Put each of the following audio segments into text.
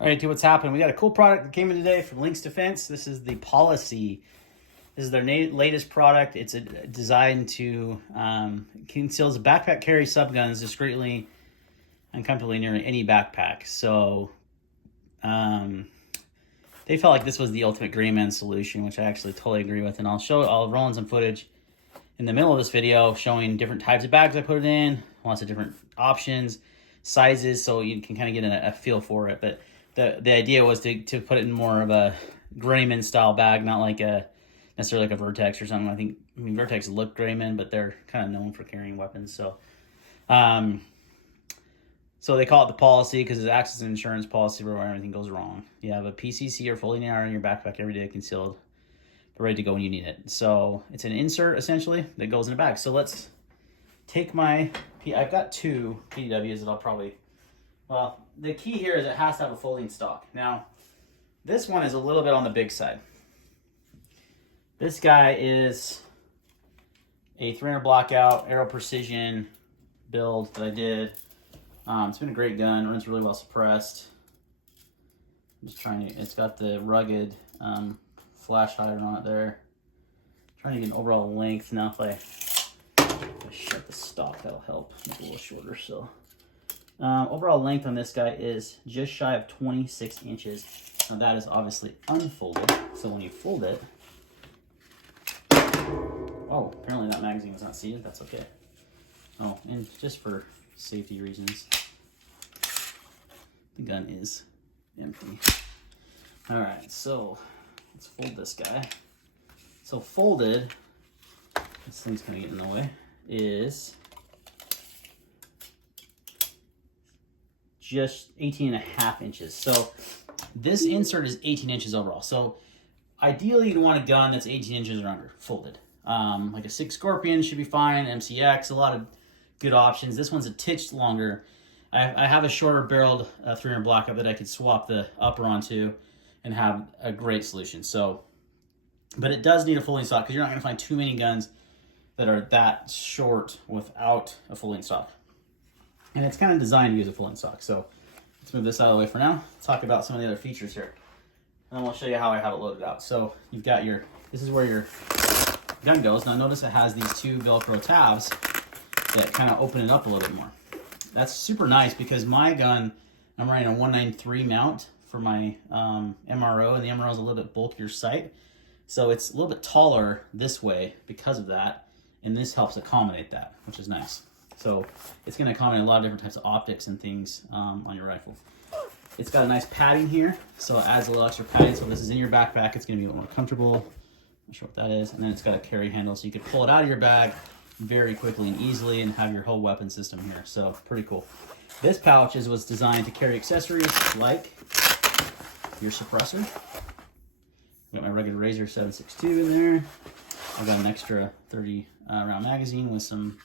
All right, what's happening? We got a cool product that came in today from Lynx Defense. This is the Policy. This is their latest product. It's designed to conceals backpack carry subguns discreetly and comfortably near any backpack. So they felt like this was the ultimate gray man solution, which I actually totally agree with. And I'll roll in some footage in the middle of this video showing different types of bags I put it in, lots of different options, sizes, so you can kind of get a feel for it. But the idea was to put it in more of a Grayman style bag, not like necessarily like a Vertex or something. I mean Vertex look Grayman, but they're kind of known for carrying weapons. So so they call it the Policy because it acts as an insurance policy where anything goes wrong. You have a PCC or folding AR in your backpack every day, concealed, but ready to go when you need it. So it's an insert essentially that goes in a bag. So let's take I've got two PDWs that I'll probably, well, the key here is it has to have a folding stock. Now, this one is a little bit on the big side. This guy is a 300 blockout Aero Precision build that I did. It's been a great gun, runs really well suppressed. I'm just trying to, it's got the rugged flash hider on it there. Trying to get an overall length. Now if I shut the stock, that'll help make it a little shorter. So overall length on this guy is just shy of 26 inches. Now that is obviously unfolded, so when you fold it, oh, apparently that magazine was not seated. That's okay. Oh, and just for safety reasons, the gun is empty. All right, so let's fold this guy. So folded, this thing's kind of getting in the way, is just 18.5 inches. So this insert is 18 inches overall. So ideally you'd want a gun that's 18 inches or under, folded. Like a 6 Scorpion should be fine, MCX, a lot of good options. This one's a titch longer. I have a shorter barreled 300 blackout that I could swap the upper onto and have a great solution. So, but it does need a folding stock because you're not going to find too many guns that are that short without a folding stock. And it's kind of designed to use a folding stock. So let's move this out of the way for now. Let's talk about some of the other features here. And then we'll show you how I have it loaded out. So you've got this is where your gun goes. Now notice it has these two Velcro tabs that kind of open it up a little bit more. That's super nice because my gun, I'm running a 193 mount for my MRO, and the MRO is a little bit bulkier sight. So it's a little bit taller this way because of that, and this helps accommodate that, which is nice. So it's going to accommodate a lot of different types of optics and things on your rifle. It's got a nice padding here, so it adds a little extra padding. So if this is in your backpack, it's going to be a little more comfortable. Not sure what that is. And then it's got a carry handle, so you can pull it out of your bag very quickly and easily and have your whole weapon system here. So pretty cool. This pouch was designed to carry accessories like your suppressor. Got my rugged Razor 7.62 in there. I've got an extra 30 round magazine with some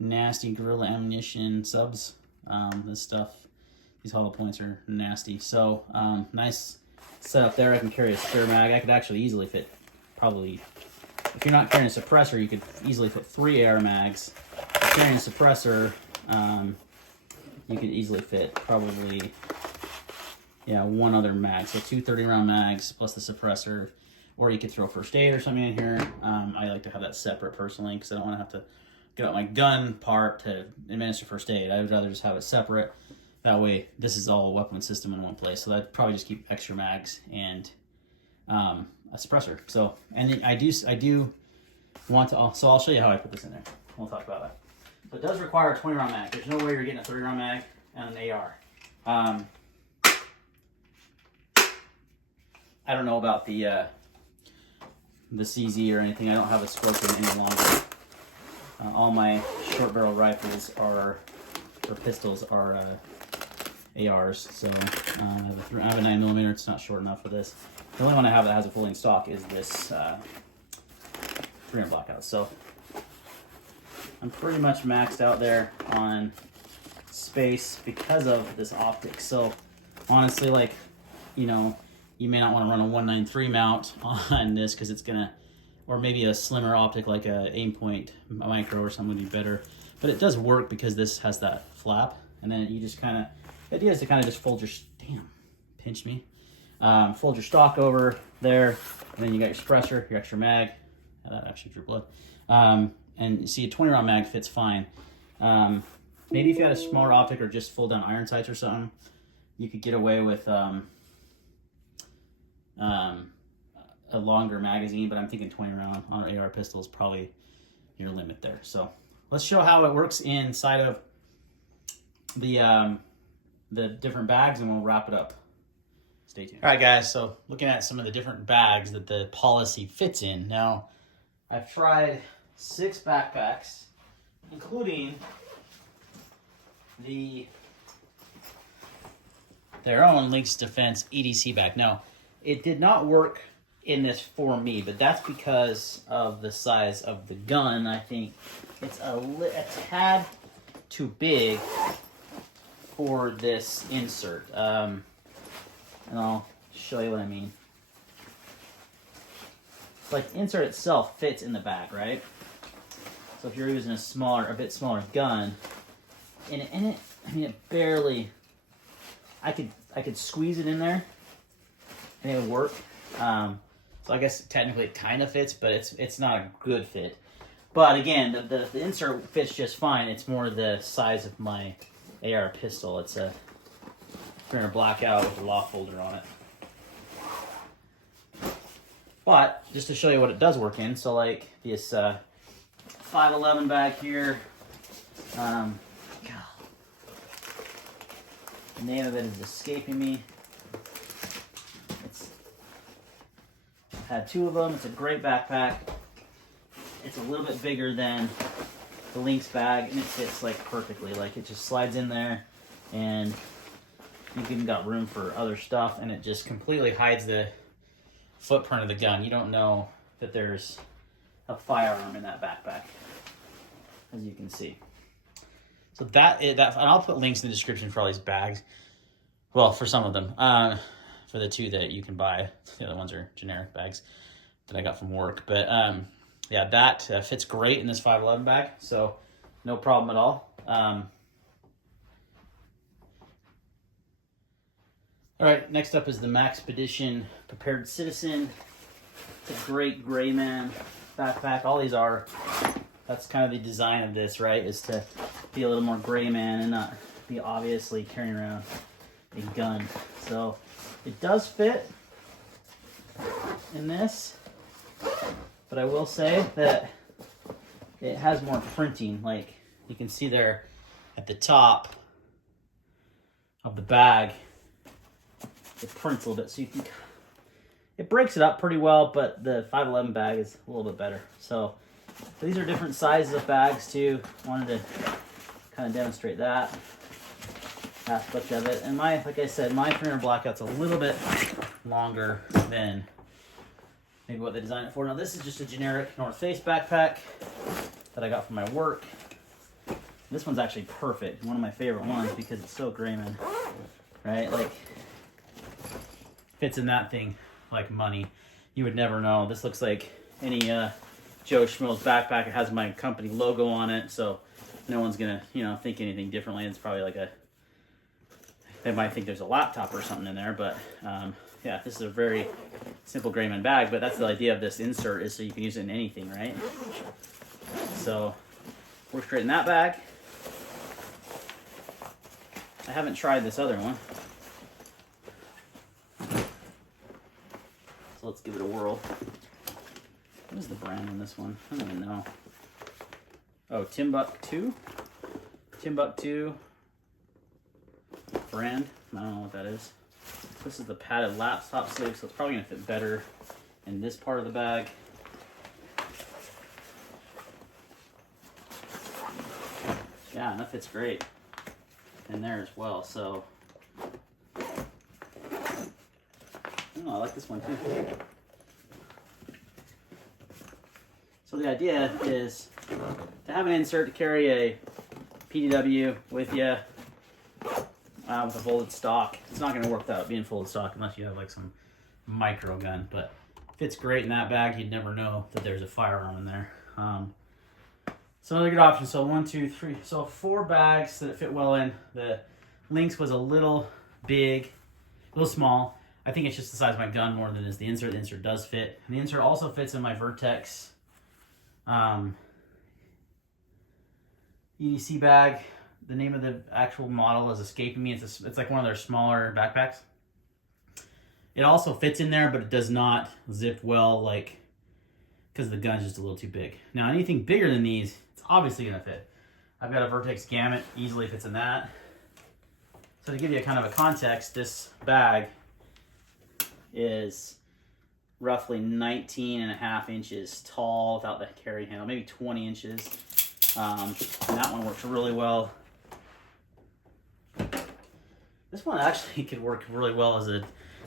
nasty Gorilla ammunition subs. This stuff, these hollow points are nasty. So nice setup there. I can carry a spare mag. I could actually easily fit probably, if you're not carrying a suppressor, you could easily fit 3 AR mags. If you're carrying a suppressor, you could easily fit probably, yeah, 1 other mag. So 2 30-round mags plus the suppressor. Or you could throw first aid or something in here. I like to have that separate personally because I don't want to have to get out my gun part to administer first aid. I would rather just have it separate. That way, this is all a weapon system in one place. So I'd probably just keep extra mags and a suppressor. So, and then I do want to, so I'll show you how I put this in there. We'll talk about that. So it does require a 20-round mag. There's no way you're getting a 30-round mag and an AR. I don't know about the CZ or anything. I don't have a Scorpion any longer. All my short barrel rifles or pistols are ARs. So I have a 9mm. It's not short enough for this. The only one I have that has a folding stock is this 300 blackout. So I'm pretty much maxed out there on space because of this optics. So honestly, like, you know, you may not want to run a 193 mount on this because it's gonna, or maybe a slimmer optic like a Aimpoint Micro or something would be better. But it does work because this has that flap, and then you just kind of, the idea is to kind of just fold your, damn, pinched me. Fold your stock over there, and then you got your suppressor, your extra mag. That actually drew blood. And you see a 20 round mag fits fine. Maybe if you had a smaller optic or just fold down iron sights or something, you could get away with a longer magazine, but I'm thinking 20 round on an AR pistol is probably your limit there. So let's show how it works inside of the different bags, and we'll wrap it up. Stay tuned. All right, guys, so looking at some of the different bags that the policy fits in. Now, I've tried 6 backpacks, including their own Lynx Defense EDC bag. Now, it did not work in this for me, but that's because of the size of the gun. I think it's a tad too big for this insert. And I'll show you what I mean. Like, the insert itself fits in the bag, right? So if you're using a bit smaller gun, and it, I mean, it barely, I could squeeze it in there, and it would work. So I guess technically it kind of fits, but it's not a good fit. But again, the insert fits just fine. It's more the size of my AR pistol. It's a printer blackout with a lock folder on it. But just to show you what it does work in, so like this 511 bag here, God, the name of it is escaping me. I've had 2 of them. It's a great backpack. It's a little bit bigger than the Lynx bag, and it fits like perfectly. Like, it just slides in there, and you've even got room for other stuff, and it just completely hides the footprint of the gun. You don't know that there's a firearm in that backpack, as you can see. So and I'll put links in the description for all these bags. Well, for some of them. For the 2 that you can buy. The other ones are generic bags that I got from work. But yeah, that fits great in this 511 bag, so no problem at all. All right, next up is the Maxpedition Prepared Citizen. It's a great gray man backpack. All these are. That's kind of the design of this, right? Is to be a little more gray man and not be obviously carrying around a gun. So it does fit in this, but I will say that it has more printing. Like, you can see there at the top of the bag, it prints a little bit, so you can, it breaks it up pretty well, but the 511 bag is a little bit better. So these are different sizes of bags too. Wanted to kind of demonstrate that aspect of it. And like I said, my 300 blackout's a little bit longer than maybe what they designed it for. Now, this is just a generic North Face backpack that I got from my work. This one's actually perfect, one of my favorite ones, because it's so gray, man. Right? Like, fits in that thing like money. You would never know. This looks like any Joe Schmo's backpack. It has my company logo on it, so no one's gonna, think anything differently. It's probably like they might think there's a laptop or something in there, but yeah, this is a very simple Grayman bag, but that's the idea of this insert, is so you can use it in anything, right? So, works great in that bag. I haven't tried this other one, so let's give it a whirl. What is the brand on this one? I don't even know. Oh, Timbuktu? Timbuktu brand. I don't know what that is. This is the padded laptop sleeve, so it's probably going to fit better in this part of the bag. Yeah, and that fits great in there as well, so I don't know, I like this one too. So the idea is to have an insert to carry a PDW with you with a folded stock. It's not going to work without being folded stock unless you have like some micro gun, but it fits great in that bag. You'd never know that there's a firearm in there. So another good option. So 1, 2, 3. So 4 bags that it fit well in. The Lynx was a little big A little small. I think it's just the size of my gun more than it is the insert. The insert does fit. And the insert also fits in my Vertex EDC bag. The name of the actual model is escaping me. It's like one of their smaller backpacks. It also fits in there, but it does not zip well, like, because the gun's just a little too big. Now, anything bigger than these, it's obviously going to fit. I've got a Vertex Gamut, easily fits in that. So to give you a kind of a context, this bag is roughly 19.5 inches tall without the carry handle, maybe 20 inches. And that one works really well. This one actually could work really well as a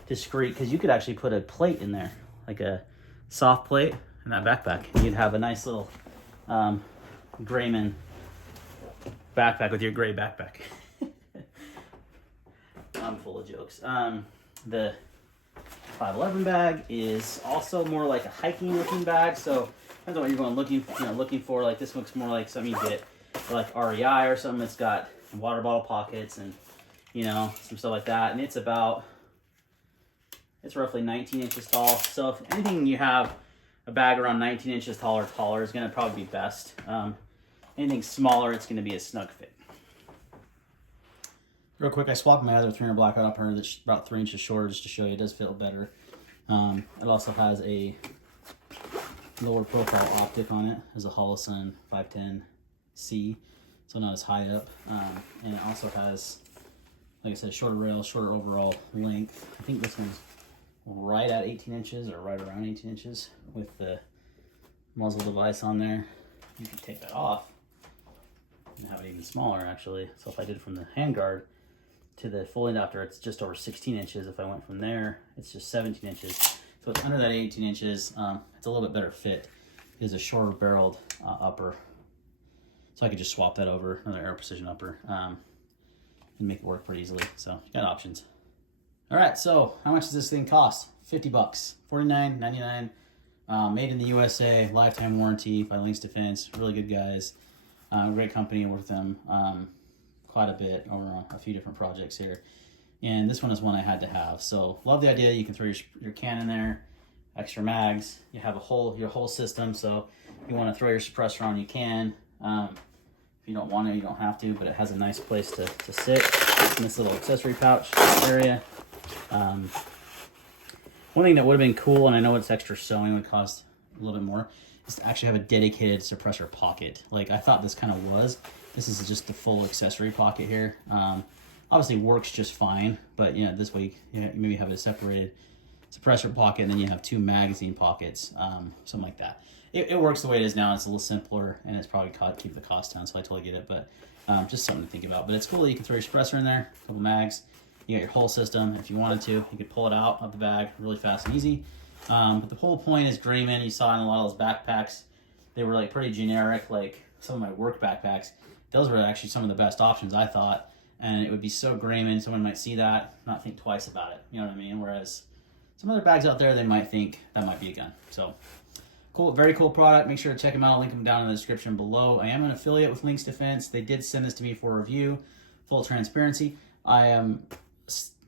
discreet, because you could actually put a plate in there, like a soft plate in that backpack. You'd have a nice little Grayman backpack with your gray backpack. I'm full of jokes. The 511 bag is also more like a hiking looking bag, so depends on what you're going looking for. Like this looks more like something you get for like REI or something. It's got water bottle pockets and some stuff like that, and it's roughly 19 inches tall. So if anything, you have a bag around 19 inches tall or taller is going to probably be best. Anything smaller, it's going to be a snug fit. Real quick, I swapped my other 300 blackout upper that's about 3 inches shorter just to show you it does feel better. It also has a lower profile optic on it. There's a Holosun 510C, so not as high up. And it also has, like I said, shorter rail, shorter overall length. I think this one's right at 18 inches or right around 18 inches with the muzzle device on there. You can take that off and have it even smaller actually. So if I did from the handguard to the full adapter, it's just over 16 inches. If I went from there, it's just 17 inches. So it's under that 18 inches. It's a little bit better fit. It is a shorter barreled upper. So I could just swap that over, another Aero Precision upper, and make it work pretty easily. So you got options. All right, so how much does this thing cost? $50, $49.99. Made in the USA, lifetime warranty by Lynx Defense. Really good guys. Great company. I worked with them quite a bit over a few different projects here. And this one is one I had to have. So love the idea. You can throw your can in there, extra mags. You have your whole system. So if you want to throw your suppressor on, you can. If you don't want to, you don't have to, but it has a nice place to sit in this little accessory pouch area. One thing that would have been cool, and I know it's extra sewing, would cost a little bit more, is to actually have a dedicated suppressor pocket. Like I thought this kind of was. This is just the full accessory pocket here. Obviously works just fine, but this way you maybe have a separated suppressor pocket, and then you have two magazine pockets, something like that. It works the way it is now. It's a little simpler, and it's probably keep the cost down, so I totally get it, but just something to think about. But it's cool that you can throw your suppressor in there, a couple mags. You got your whole system. If you wanted to, you could pull it out of the bag really fast and easy. But the whole point is Grayman. You saw in a lot of those backpacks, they were like pretty generic, like some of my work backpacks. Those were actually some of the best options, I thought. And it would be so Grayman, someone might see that, not think twice about it. You know what I mean? Whereas some other bags out there, they might think that might be a gun. So cool, very cool product. Make sure to check them out. I'll link them down in the description below. I am an affiliate with Lynx Defense. They did send this to me for review. Full transparency. I am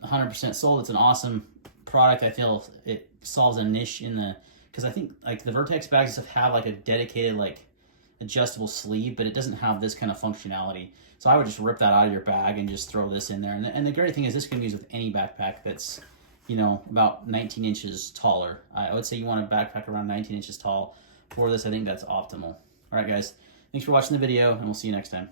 100% sold. It's an awesome product. I feel it solves a niche because I think like the Vertex bags have like a dedicated like adjustable sleeve, but it doesn't have this kind of functionality. So I would just rip that out of your bag and just throw this in there. And the great thing is this can be used with any backpack that's, about 19 inches taller. I would say you want a backpack around 19 inches tall for this. I think that's optimal. All right, guys. Thanks for watching the video, and we'll see you next time.